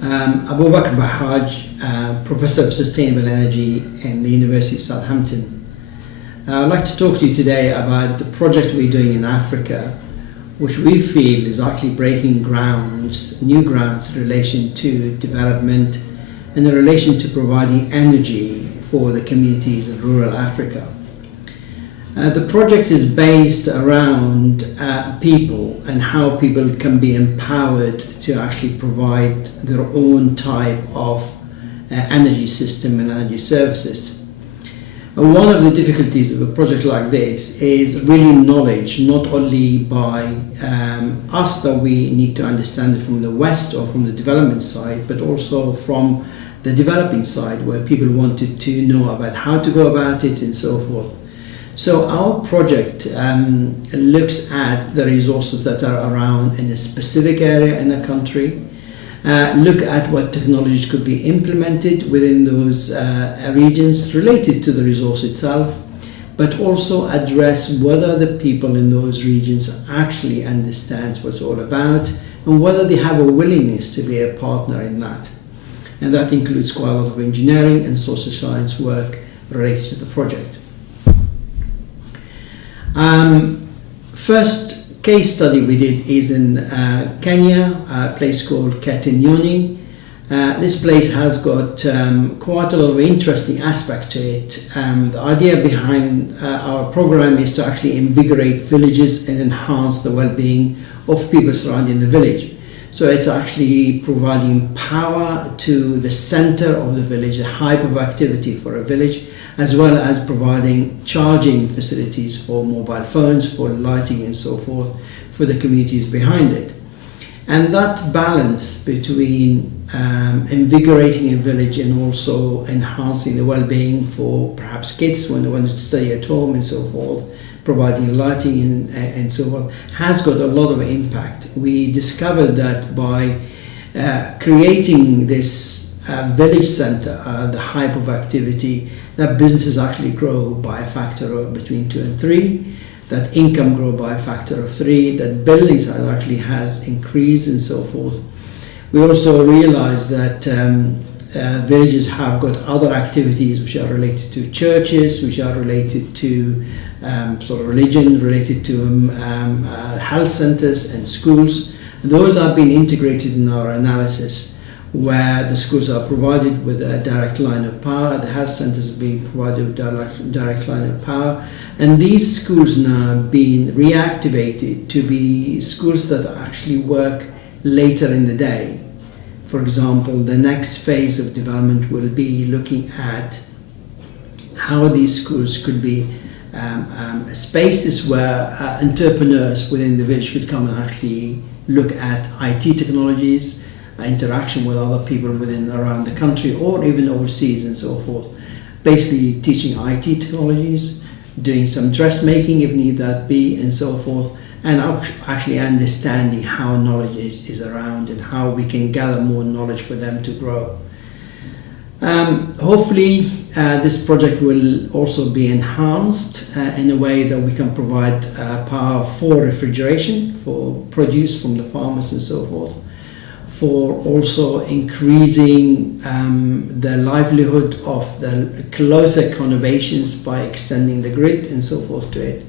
AbuBakr Bahaj, Professor of Sustainable Energy in the University of Southampton. I'd like to talk to you today about the project we're doing in Africa, which we feel is actually breaking grounds, new grounds in relation to development and in relation to providing energy for the communities in rural Africa. The project is based around people and how people can be empowered to actually provide their own type of energy system and energy services. One of the difficulties of a project like this is really knowledge, not only by us that we need to understand it from the West or from the development side, but also from the developing side where people wanted to know about how to go about it and so forth. So our project looks at the resources that are around in a specific area in a country, look at what technologies could be implemented within those regions related to the resource itself, but also address whether the people in those regions actually understand what it's all about and whether they have a willingness to be a partner in that. And that includes quite a lot of engineering and social science work related to the project. First case study we did is in Kenya, a place called Ketenyoni. This place has got quite a lot of interesting aspect to it. The idea behind our program is to actually invigorate villages and enhance the well-being of people surrounding the village. So it's actually providing power to the center of the village, a hype of activity for a village, as well as providing charging facilities for mobile phones, for lighting and so forth, for the communities behind it. And that balance between invigorating a village and also enhancing the well-being for perhaps kids when they want to stay at home and so forth, providing lighting and so forth, has got a lot of impact. We discovered that by creating this village center, the hype of activity, that businesses actually grow by a factor of between 2 and 3, that income grow by a factor of 3, that buildings actually has increased and so forth. We also realized that villages have got other activities which are related to churches, which are related to sort of religion, related to health centers and schools. And those have been integrated in our analysis, where the schools are provided with a direct line of power, the health centers are being provided with direct line of power, and these schools now being reactivated to be schools that actually work later in the day. For example, the next phase of development will be looking at how these schools could be spaces where entrepreneurs within the village could come and actually look at IT technologies, interaction with other people within around the country or even overseas and so forth. Basically teaching IT technologies, doing some dressmaking if need that be and so forth, and actually understanding how knowledge is around and how we can gather more knowledge for them to grow. Hopefully this project will also be enhanced in a way that we can provide power for refrigeration, for produce from the farmers and so forth, for also increasing the livelihood of the closer conurbations by extending the grid and so forth to it.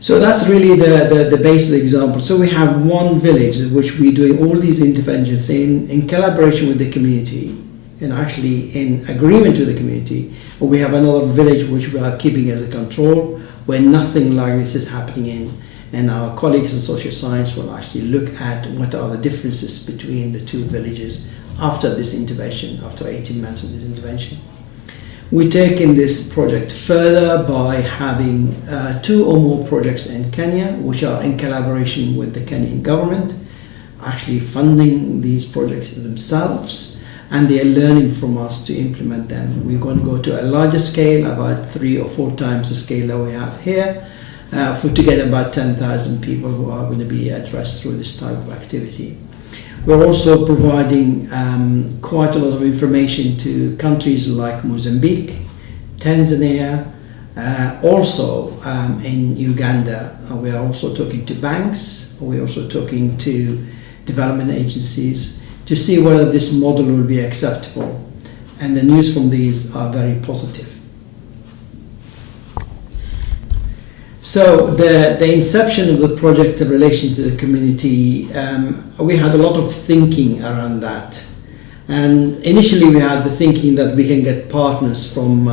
So that's really the basic example. So we have one village in which we're doing all these interventions in collaboration with the community and actually in agreement with the community. Or we have another village which we are keeping as a control where nothing like this is happening in. And our colleagues in social science will actually look at what are the differences between the two villages after this intervention, after 18 months of this intervention. We're taking this project further by having 2 or more projects in Kenya, which are in collaboration with the Kenyan government, actually funding these projects themselves, and they are learning from us to implement them. We're going to go to a larger scale, about 3 or 4 times the scale that we have here, to get about 10,000 people who are going to be addressed through this type of activity. We're also providing quite a lot of information to countries like Mozambique, Tanzania, also in Uganda. We're also talking to banks, we're also talking to development agencies, to see whether this model will be acceptable. And the news from these are very positive. So the inception of the project in relation to the community, we had a lot of thinking around that. And initially we had the thinking that we can get partners from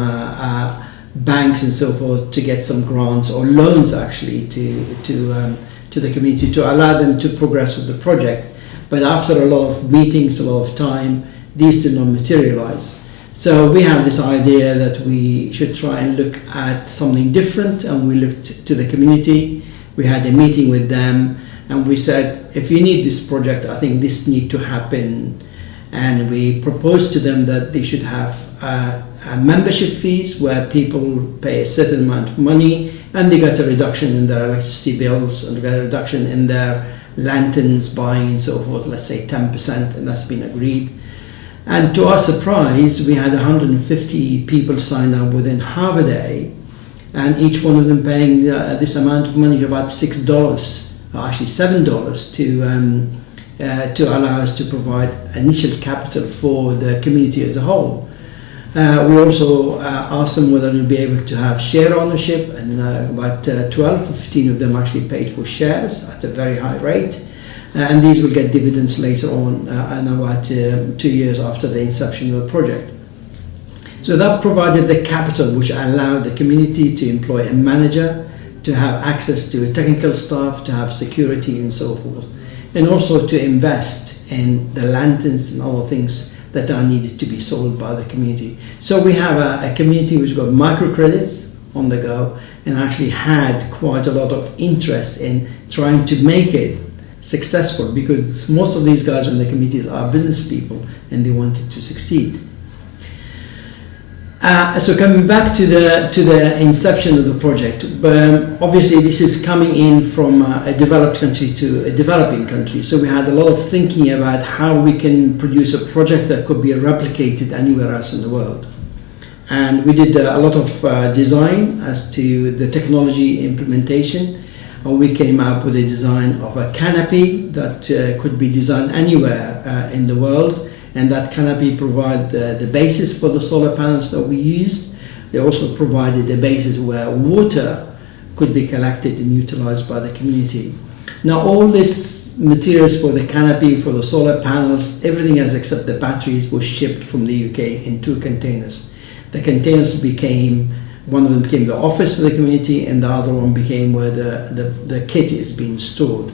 banks and so forth to get some grants or loans actually to the community to allow them to progress with the project. But after a lot of meetings, a lot of time, these did not materialize. So we had this idea that we should try and look at something different, and we looked to the community. We had a meeting with them, and we said, if you need this project, I think this needs to happen. And we proposed to them that they should have a membership fees where people pay a certain amount of money, and they got a reduction in their electricity bills, and they got a reduction in their lanterns buying and so forth, let's say 10%, and that's been agreed. And to our surprise, we had 150 people sign up within half a day, and each one of them paying this amount of money, about $6, or actually $7, to allow us to provide initial capital for the community as a whole. We also asked them whether they'll be able to have share ownership, and about 12 or 15 of them actually paid for shares at a very high rate. And these will get dividends later on, and about 2 years after the inception of the project. So that provided the capital which allowed the community to employ a manager, to have access to technical staff, to have security and so forth, and also to invest in the lanterns and other things that are needed to be sold by the community. So we have a community which got microcredits on the go, and actually had quite a lot of interest in trying to make it successful, because most of these guys in the communities are business people and they wanted to succeed. So coming back to the inception of the project, obviously this is coming in from a developed country to a developing country. So we had a lot of thinking about how we can produce a project that could be replicated anywhere else in the world. And we did a lot of design as to the technology implementation. We came up with a design of a canopy that could be designed anywhere in the world, and that canopy provided the basis for the solar panels that we used. They also provided a basis where water could be collected and utilized by the community. Now all these materials for the canopy, for the solar panels, everything else except the batteries was shipped from the UK in 2 containers. The containers became, one of them became the office for the community, and the other one became where the kit is being stored.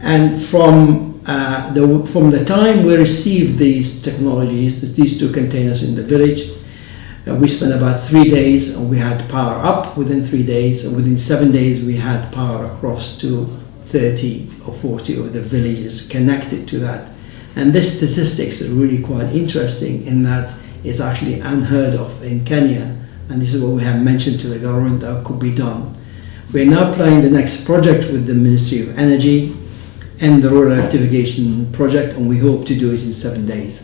And from the time we received these technologies, these 2 containers in the village, we spent about 3 days, and we had power up within 3 days, and within 7 days we had power across to 30 or 40 of the villages connected to that. And this statistics is really quite interesting in that it's actually unheard of in Kenya. And this is what we have mentioned to the government that could be done. We're now planning the next project with the Ministry of Energy and the Rural Electrification Project, and we hope to do it in 7 days.